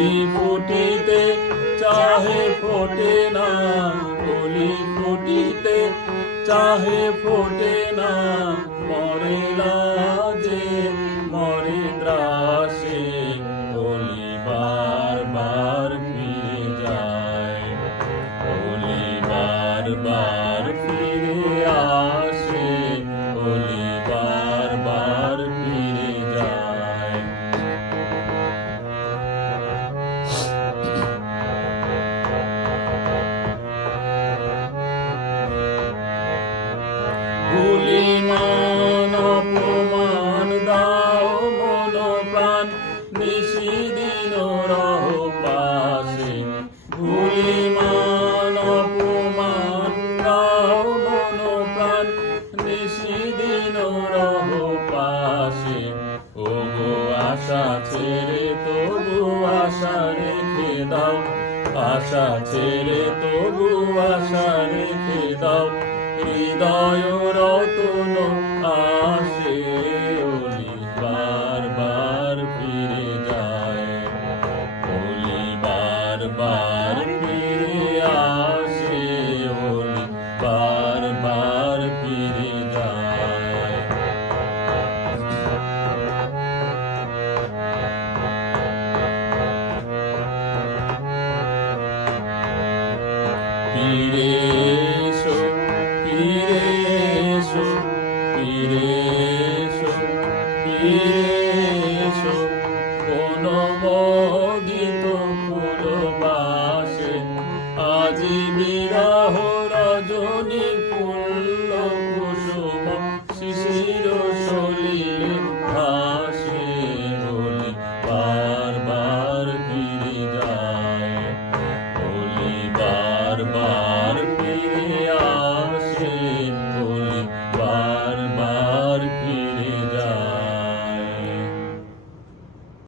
কলি ফুটিতে চাহে ফোটে না, কলি ফুটিতে চাহে ফোটে না, মরে লাজে মরে ত্রাসে, কলি বারবার ফিরে যায়, কলি বারবার ফিরে আসে, কলি বারবার ফিরে যায়। গুলিমান অপমান দাও মন প্রাণ, নিশিদিন রহ পাশে, গুলিমান অপমান দাও মন প্রাণ, নিশিদিন রহ পাশে, ওগো আশা ছেড়ে তবু আশা রেখে দাও, আশা ছেড়ে তবু আশা রেখে দাও, হৃদয়